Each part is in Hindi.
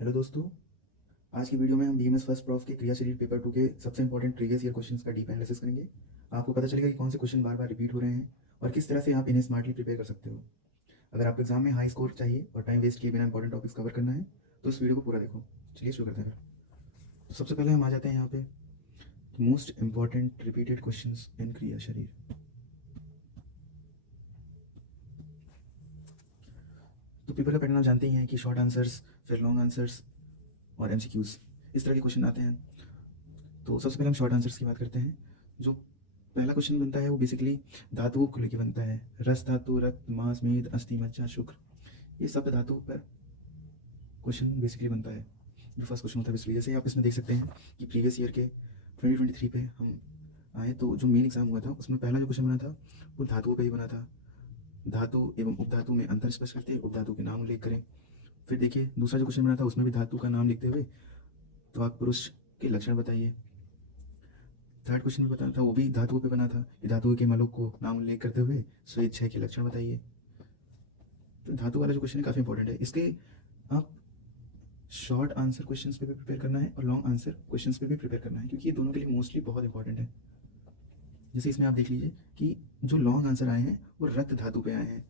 हेलो दोस्तों। आज की वीडियो में हम बीएमएस फर्स्ट प्रॉफ के क्रिया शरीर पेपर 2 के सबसे इंपॉर्टेंट प्रीवियस ईयर क्वेश्चंस का डीप एनालिसिस करेंगे। आपको पता चलेगा कि कौन से क्वेश्चन बार बार रिपीट हो रहे हैं और किस तरह से आप इन्हें स्मार्टली प्रिपेयर कर सकते हो। अगर आपको एग्जाम में हाई स्कोर चाहिए और टाइम वेस्ट किए बिना इंपॉर्टेंट टॉपिक्स कवर करना है तो इस वीडियो को पूरा देखो। चलिए शुरू करते हैं। तो सबसे पहले हम आ जाते हैं यहाँ पे most important repeated question in क्रिया शरीर। तो पेपर का पैटर्न आप जानते ही हैं कि शॉर्ट आंसर्स, फिर लॉन्ग आंसर्स और एमसीक्यूज, इस तरह के क्वेश्चन आते हैं। तो सबसे पहले हम शॉर्ट आंसर्स की बात करते हैं। जो पहला क्वेश्चन बनता है वो बेसिकली धातुओं को लेकर बनता है। रस धातु, रक्त, मांस, मेद, अस्थि, मज्जा, शुक्र, ये सब धातु पर क्वेश्चन बेसिकली बनता है। जो फर्स्ट क्वेश्चन होता है बेसिकली, जैसे आप इसमें देख सकते हैं कि प्रीवियस ईयर के 2023 पे हम आए तो जो मेन एग्जाम हुआ था उसमें पहला जो क्वेश्चन बना था वो धातुओं पर ही बना था। धातु एवं उपधातु में अंतर स्पष्ट करते उपधातु के नाम उल्लेख करें। फिर देखिए दूसरा जो क्वेश्चन बना था उसमें भी धातु का नाम लिखते हुए त्वक पुरुष के लक्षण बताइए। थर्ड क्वेश्चन भी बताना था, वो भी धातुओं पे बना था कि धातुओं के मलों को नाम उल्लेख करते हुए स्वेच्छा के लक्षण बताइए। तो धातु वाला जो क्वेश्चन है काफ़ी इंपॉर्टेंट है। इसके आप शॉर्ट आंसर क्वेश्चंस पे भी प्रिपेयर करना है और लॉन्ग आंसर क्वेश्चंस पे भी प्रिपेयर करना है, क्योंकि ये दोनों के लिए मोस्टली बहुत इंपॉर्टेंट है। जैसे इसमें आप देख लीजिए कि जो लॉन्ग आंसर आए हैं वो रक्त धातु पे आए हैं।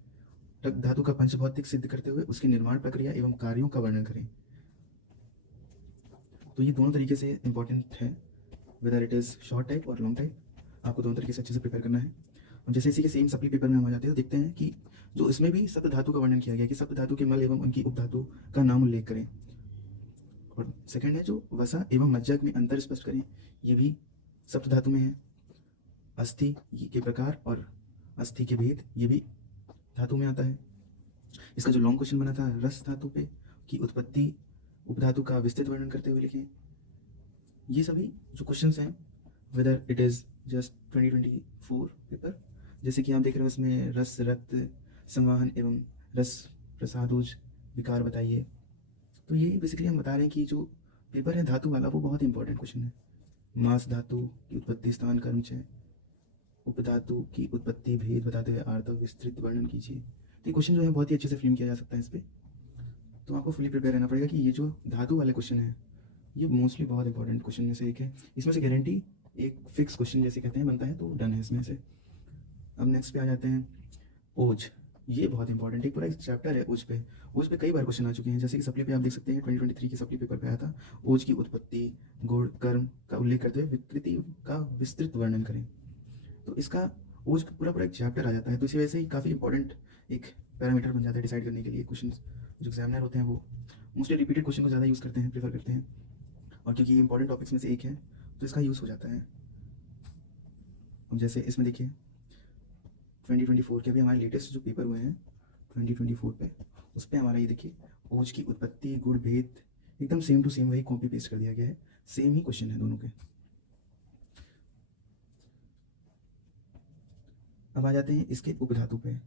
रक्त धातु का पंचभौतिक सिद्ध करते हुए उसकी निर्माण प्रक्रिया एवं कार्यों का वर्णन करें। तो ये दोनों तरीके से इंपॉर्टेंट है, whether it is short type और लॉन्ग टाइप, आपको दोनों तरीके से अच्छे से प्रिपेयर करना है। और जैसे इसी के सेम सप्ली पेपर में हम आ जाते हैं तो देखते हैं कि जो इसमें भी सप्त धातु का वर्णन किया गया कि सप्त धातु के मल एवं उनकी उपधातु का नाम उल्लेख करें। और सेकंड है जो वसा एवं मज्जक में अंतर स्पष्ट करें, ये भी सप्त धातु में है। अस्थि के प्रकार और अस्थि के भेद, ये भी धातु में आता है। इसका जो लॉन्ग क्वेश्चन बना था रस धातु पे की उत्पत्ति उपधातु का विस्तृत वर्णन करते हुए लिखें। ये सभी जो क्वेश्चंस हैं whether it is just 2024 paper, जैसे कि आप देख रहे हो इसमें रस, रक्त, संवहन एवं रस प्रसादोज विकार बताइए। तो ये बेसिकली हम बता रहे हैं कि जो पेपर है धातु वाला वो बहुत इंपॉर्टेंट क्वेश्चन है। मास धातु की उत्पत्ति स्थान कर्मचय, उपधातु की उत्पत्ति भेद बताते हुए आर्तव विस्तृत वर्णन कीजिए। तो ये क्वेश्चन जो है बहुत ही अच्छे से फ्रेम किया जा सकता है इस पर। तो आपको फुली प्रिपेयर रहना पड़ेगा कि ये जो धातु वाले क्वेश्चन है ये मोस्टली बहुत इंपॉर्टेंट क्वेश्चन में से एक है। इसमें से गारंटी एक फिक्स क्वेश्चन जैसे कहते हैं बनता है, तो डन है इसमें से। अब नेक्स्ट पे आ जाते हैं ओज। ये बहुत इंपॉर्टेंट एक पूरा एक चैप्टर है ओज पे। ओज पे कई बार क्वेश्चन आ चुके हैं, जैसे कि सप्ली पे आप देख सकते हैं 2023 के सप्ली पेपर पे आया था। ओज की उत्पत्ति, गुण, कर्म का उल्लेख करते हुए विकृति का विस्तृत वर्णन करें। तो इसका ओज पूरा पूरा एक चैप्टर आ जाता है। तो इसी वजह से ही काफ़ी इंपॉर्टेंट एक पैरामीटर बन जाता है डिसाइड करने के लिए। क्वेश्चन जो एग्जामिनर होते हैं वो मोस्टली रिपीटेड क्वेश्चन को ज़्यादा यूज़ करते हैं, प्रेफर करते हैं, और क्योंकि ये इंपॉर्टेंट टॉपिक्स में से एक है तो इसका यूज़ हो जाता है। अब जैसे इसमें देखिए 2024 के भी हमारे लेटेस्ट जो पेपर हुए हैं 2024 पे, उस पर हमारा ये देखिए ओज की उत्पत्ति, गुण, भेद एकदम सेम टू सेम वही कॉपी पेस्ट कर दिया गया है। सेम ही क्वेश्चन है दोनों के। अब आ जाते हैं इसके उपधातु पे।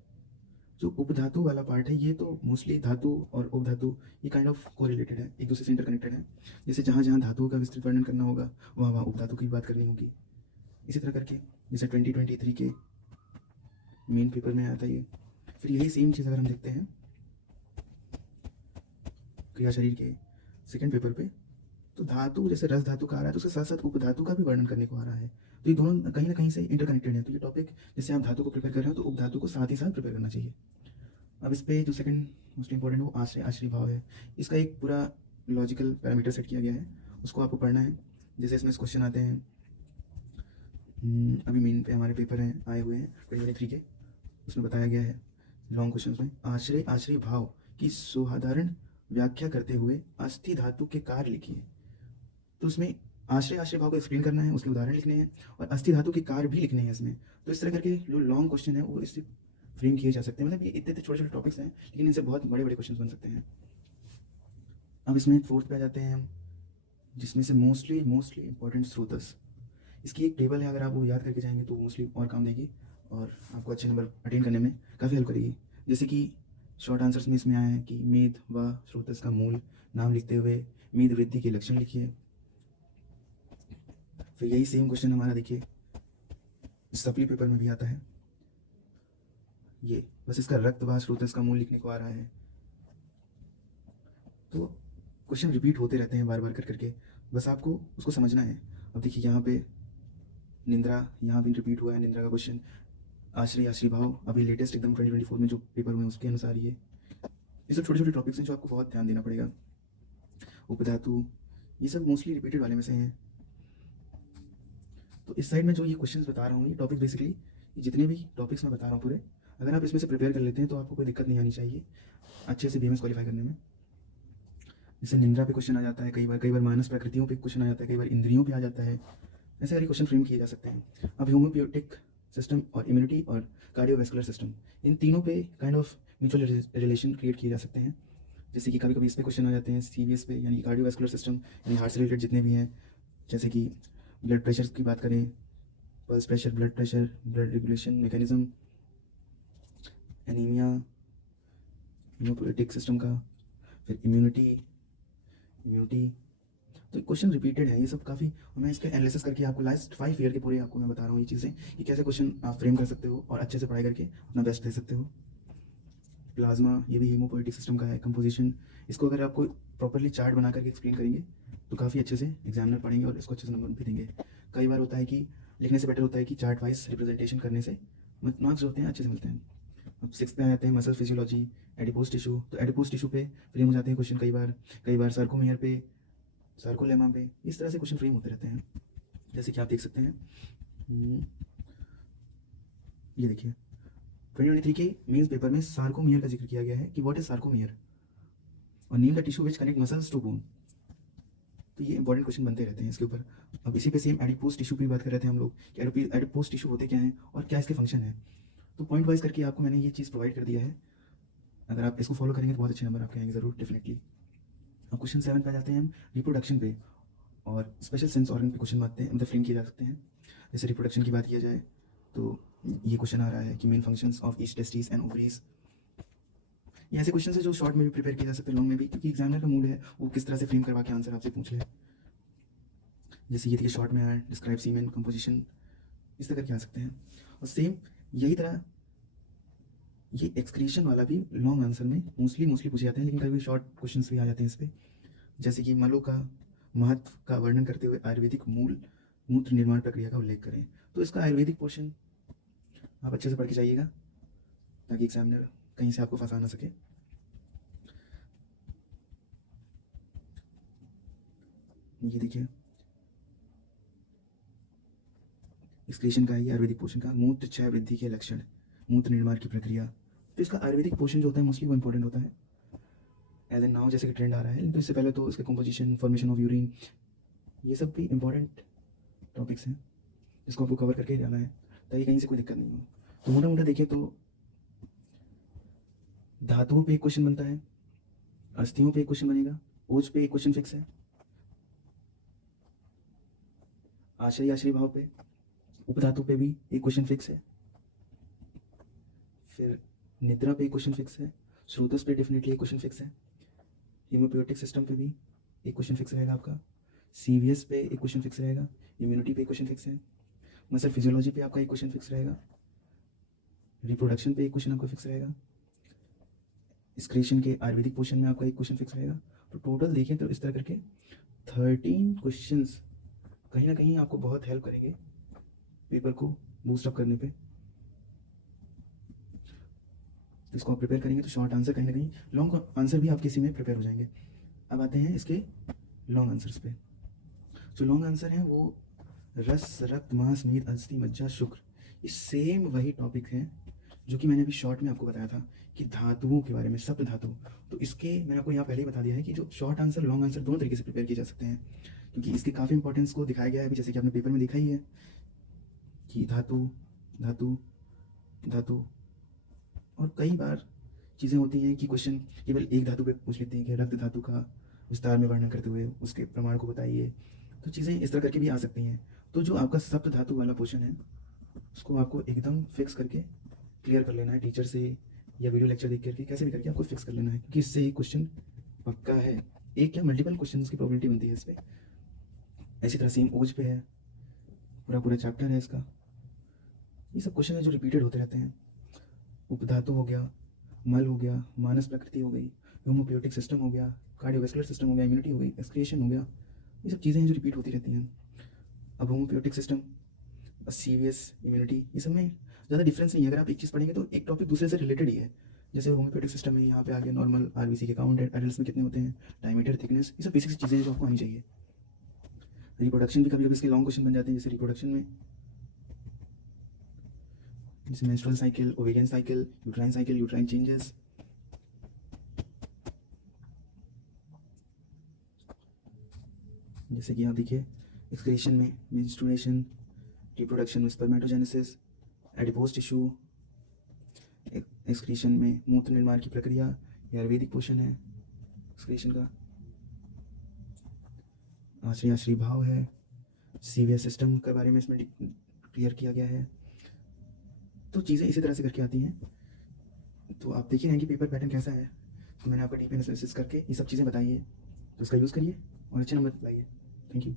जो उपधातु वाला पार्ट है ये तो मोस्टली धातु और उपधातु ये काइंड ऑफ कोरिलेटेड है, एक दूसरे से इंटरकनेक्टेड है। जैसे जहाँ जहाँ धातुओं का विस्तृत वर्णन करना होगा वहाँ वहाँ उपधातु की बात करनी होगी। इसी तरह करके जैसे 2023 के मेन पेपर में आया था ये। फिर यही सेम चीज़ अगर हम देखते हैं क्रिया शरीर के सेकंड पेपर पे, तो धातु जैसे रस धातु का आ रहा है तो उसके साथ साथ उपधातु का भी वर्णन करने को आ रहा है। तो ये दोनों कहीं ना कहीं से इंटरकनेक्टेड है। तो ये टॉपिक जैसे आप धातु को प्रिपेयर कर रहे हो तो उपधातु को साथ ही साथ प्रिपेयर करना चाहिए। अब इस पर जो सेकंड मोस्ट इंपॉर्टेंट वो आश्रय आश्रय भाव है। इसका एक पूरा लॉजिकल पैरामीटर सेट किया गया है, उसको आपको पढ़ना है। जैसे इसमें क्वेश्चन आते हैं अभी मेन पे हमारे पेपर हैं आए हुए हैं 2023 के, उसमें बताया गया है लॉन्ग क्वेश्चन में आश्रय आश्रय भाव की साधारण व्याख्या करते हुए अस्थि धातु के कार्य लिखिए। तो उसमें आश्रय आश्रय भाव को एक्सप्लेन करना है, उसके उदाहरण लिखने हैं और अस्थि धातु के कार्य भी लिखने हैं इसमें। तो इस तरह करके जो लॉन्ग क्वेश्चन है वो इससे फ्रेम किए जा सकते हैं। मतलब ये इतने छोटे छोटे टॉपिक्स हैं लेकिन इनसे बहुत बड़े बड़े क्वेश्चन बन सकते हैं। अब इसमें फोर्थ पे आ जाते हैं हम, जिसमें से मोस्टली इंपॉर्टेंट स्रोतस। इसकी एक टेबल है, अगर आप वो याद करके जाएंगे तो मोस्टली और काम देगी और आपको अच्छे नंबर अटेन करने में काफ़ी हेल्प करेगी। जैसे कि शॉर्ट आंसर्स में इसमें आया है कि मेद व स्रोतस का मूल नाम लिखते हुए मेद वृद्धि के लक्षण लिखिए। फिर यही सेम क्वेश्चन हमारा देखिए सप्ली पेपर में भी आता है, ये बस इसका रक्त व स्रोतस का मूल लिखने को आ रहा है। तो क्वेश्चन रिपीट होते रहते हैं बार बार कर करके, बस आपको उसको समझना है। अब देखिए यहाँ पे निंद्रा, यहाँ भी रिपीट हुआ है निंद्रा का क्वेश्चन। आश्रय आश्रय भाव अभी लेटेस्ट एकदम 2024 में जो पेपर हुए हैं उसके अनुसार ये सब छोटे छोटे टॉपिक्स हैं जो आपको बहुत ध्यान देना पड़ेगा। उपधातु, ये सब मोस्टली रिपीटेड वाले में से हैं। तो इस साइड में जो ये क्वेश्चंस बता रहा हूँ, ये टॉपिक बेसिकली ये जितने भी टॉपिक्स मैं बता रहा हूँ पूरे, अगर आप इसमें से प्रिपेयर कर लेते हैं तो आपको कोई दिक्कत नहीं आनी चाहिए अच्छे से बीएमएस क्वालिफाई करने में। जैसे निंद्रा पे क्वेश्चन आ जाता है कई बार मानस प्रकृतियों पे क्वेश्चन आ जाता है, कई बार इंद्रियों पे आ जाता है। ऐसे सारे क्वेश्चन फ्रेम किए जा सकते हैं। अब होम्योपैथिक सिस्टम और इम्यूनिटी और कार्डियोवैस्कुलर सिस्टम, इन तीनों पे kind of mutual relation create किए जा सकते हैं। जैसे कि कभी कभी इस पे क्वेश्चन आ जाते हैं सीवीएस पे, यानी कार्डियोवैस्कुलर सिस्टम यानी हार्ट से रिलेटेड जितने भी हैं, जैसे कि ब्लड प्रेशर की बात करें, pulse pressure, blood regulation mechanism, anaemia, haemopoietic system का, फिर इम्यूनिटी। तो क्वेश्चन रिपीटेड है ये सब काफ़ी, और मैं इसके एनालिसिस करके आपको लास्ट 5 ईयर के पूरे आपको मैं बता रहा हूँ ये चीज़ें कि कैसे क्वेश्चन आप फ्रेम कर सकते हो और अच्छे से पढ़ाई करके अपना बेस्ट दे सकते हो। प्लाज्मा, ये भी हेमोपोएटिक सिस्टम का है कंपोजिशन। इसको अगर आपको प्रॉपरली चार्ट बना करके एक्सप्लेन करेंगे तो काफ़ी अच्छे से एग्जामिनर पढ़ेंगे और इसको अच्छे से नंबर भी देंगे। कई बार होता है कि लिखने से बेटर होता है कि चार्ट वाइज रिप्रेजेंटेशन करने से मार्क्स जो होते हैं अच्छे से मिलते हैं। अब 6 पे आ जाते हैं मसल फिजियोलॉजी, एडिपोज टिश्यू। तो एडिपोज टिश्यू पे फ्रेम हो जाते हैं क्वेश्चन कई बार सार्कोमेयर पे, सार्कोलेमा पे, इस तरह से क्वेश्चन फ्रेम होते रहते हैं। जैसे कि आप देख सकते हैं, ये देखिए 2023 के मेंस पेपर में सार्कोमेयर का जिक्र किया गया है कि व्हाट इज सार्कोमेयर, और name the tissue which connect muscles to bone. तो ये इंपॉर्टेंट क्वेश्चन बनते रहते हैं इसके ऊपर। अब इसी पे सेम एडिपोज टिश्यू की बात कर रहे थे हम लोग कि एडिपोज टिश्यू होते क्या हैं और क्या इसके फंक्शन है। तो पॉइंट वाइज करके आपको मैंने ये चीज़ प्रोवाइड कर दिया है। अगर आप इसको फॉलो करेंगे तो बहुत अच्छे नंबर आपके आएंगे ज़रूर, डेफिनेटली। अब क्वेश्चन 7 पे आ जाते हैं हम रिप्रोडक्शन पे, और स्पेशल सेंस ऑर्गन पे क्वेश्चन आते हैं, मतलब फ्रेम किए जा सकते हैं। जैसे रिप्रोडक्शन की बात किया जाए तो ये क्वेश्चन आ रहा है कि main functions of each testis and ovaries. ये ऐसे क्वेश्चन है जो शॉर्ट में भी प्रिपेयर किए जा सकते हैं, लॉन्ग में भी, क्योंकि एग्जामिनर का मूड है वो किस तरह से फ्रेम करवा के आंसर आपसे पूछ ले। जैसे ये देखिए शॉर्ट में आया डिस्क्राइब सीमेन कंपोजिशन, इस तरह करके आ सकते हैं। और सेम यही तरह ये एक्सक्रीशन वाला भी लॉन्ग आंसर में मोस्टली पूछे जाते हैं, लेकिन कभी शॉर्ट क्वेश्चंस भी आ जाते हैं इस पर। जैसे कि मलों का महत्व का वर्णन करते हुए आयुर्वेदिक मूत्र निर्माण प्रक्रिया का उल्लेख करें। तो इसका आयुर्वेदिक पोर्शन आप अच्छे से पढ़ के जाइएगा ताकि एग्जामिनर कहीं से आपको फंसा ना सके। ये देखिए एक्सक्रीशन का, ये आयुर्वेदिक पोर्शन का, मूत्र क्षय वृद्धि के लक्षण, मूत्र निर्माण की प्रक्रिया। तो इसका आयुर्वेदिक पोर्शन जो होता है मोस्टली वो इंपॉर्टेंट होता है एज एन नाउ, जैसे कि ट्रेंड आ रहा है। तो इससे पहले तो इसके कंपोजिशन, फॉर्मेशन ऑफ यूरिन, ये सब भी इंपॉर्टेंट टॉपिक्स हैं जिसको आपको कवर करके जाना है ताकि कहीं से कोई दिक्कत नहीं हो। तो मोटा मोटा देखिए तो धातुओं पे एक क्वेश्चन बनता है, अस्थियों पे एक क्वेश्चन बनेगा, ओज पे एक क्वेश्चन फिक्स है, आश्रय आश्रय भाव पे, उपधातु पे भी एक क्वेश्चन फिक्स है, फिर निद्रा पे एक क्वेश्चन फिक्स है, स्रोतस पे डेफिनेटली एक क्वेश्चन फिक्स है, हेमोपोएटिक सिस्टम पे भी एक क्वेश्चन फिक्स रहेगा आपका, सीवीएस पे एक क्वेश्चन फिक्स रहेगा, इम्यूनिटी पे एक क्वेश्चन फिक्स है, मसल फिजियोलॉजी पे आपका एक क्वेश्चन फिक्स रहेगा, रिप्रोडक्शन पे एक क्वेश्चन आपका फिक्स रहेगा, एक्सक्रीशन के आयुर्वेदिक पोर्शन में आपका एक क्वेश्चन फिक्स रहेगा। तो टोटल देखें तो इस तरह करके 13 क्वेश्चंस कहीं ना कहीं आपको बहुत हेल्प करेंगे पेपर को बूस्ट अप करने पे। इसको आप प्रिपेयर करेंगे तो शॉर्ट आंसर कहीं ना कहीं, लॉन्ग आंसर भी आपके इसी में प्रिपेयर हो जाएंगे। अब आते हैं इसके लॉन्ग आंसर्स पे। जो लॉन्ग आंसर हैं वो रस, रक्त, मांस, मेद, अस्थि, मज्जा, शुक्र, ये सेम वही टॉपिक हैं जो कि मैंने अभी शॉर्ट में आपको बताया था कि धातुओं के बारे में, सप्त धातु। तो इसके मैंने आपको यहाँ पहले ही बता दिया है कि जो शॉर्ट आंसर, लॉन्ग आंसर दोनों तरीके से प्रिपेयर किए जा सकते हैं, क्योंकि इसके काफ़ी इंपॉर्टेंस को दिखाया गया है अभी, जैसे कि आपने पेपर में देखा ही है कि धातु धातु धातु। और कई बार चीज़ें होती हैं कि क्वेश्चन केवल एक धातु पे पूछ लेते हैं कि रक्त धातु का विस्तार में वर्णन करते हुए उसके प्रमाण को बताइए। तो चीज़ें इस तरह करके भी आ सकती हैं। तो जो आपका सप्त धातु वाला पोर्शन है उसको आपको एकदम फिक्स करके क्लियर कर लेना है टीचर से या वीडियो लेक्चर देख करके, कैसे भी करके आपको फिक्स कर लेना है, क्योंकि इससे एक क्वेश्चन पक्का है। एक या मल्टीपल क्वेश्चन की प्रोबेबिलिटी बनती है इस पर। इसी तरह सेम ओज पे है, पूरा चैप्टर है इसका। ये सब क्वेश्चन है जो रिपीटेड होते रहते हैं। उपधातु हो गया, मल हो गया, मानस प्रकृति हो गई, होम्योपोएटिक सिस्टम हो गया, कार्डियोवैस्कुलर सिस्टम हो गया, इम्यूनिटी हो गई, एक्सक्रिएशन हो गया, ये सब चीज़ें हैं जो रिपीट होती रहती हैं। अब होम्योपोएटिक सिस्टम, सीवीएस, इम्यूनिटी, ये सब में ज़्यादा डिफरेंस नहीं है। अगर आप एक चीज़ पढ़ेंगे तो एक टॉपिक दूसरे से रिलेटेड ही है। जैसे होम्योपोएटिक सिस्टम में यहाँ पे आ गया नॉर्मल आरबीसी के काउंट, एडल्ट्स में कितने होते हैं, डायमीटर, थिकनेस, ये सब बेसिक चीज़ें हैं जो आपको आनी चाहिए। रिप्रोडक्शन भी कभी कभी इसके लॉन्ग क्वेश्चन बन जाते हैं। जैसे रिप्रोडक्शन में जैसे menstrual cycle, ovarian cycle, uterine changes, जैसे कि आप देखिए एक्सक्रीशन में मेंस्ट्रुएशन, रिप्रोडक्शन में स्पर्मेटोजेनेसिस, एडिपोज टिश्यू, एक्सक्रीशन में मूत्र निर्माण की प्रक्रिया, यह आयुर्वेदिक पोषण है एक्सक्रीशन का। आश्रय आश्रय भाव है, सीवीएस सिस्टम के बारे में इसमें क्लियर किया गया है। तो चीज़ें इसी तरह से करके आती हैं। तो आप देखिए हैं कि पेपर पैटर्न कैसा है। तो मैंने आपका डीपी एनालिसिस करके ये सब चीज़ें बताई है, तो उसका यूज़ करिए और अच्छे नंबर लाइए। Thank you.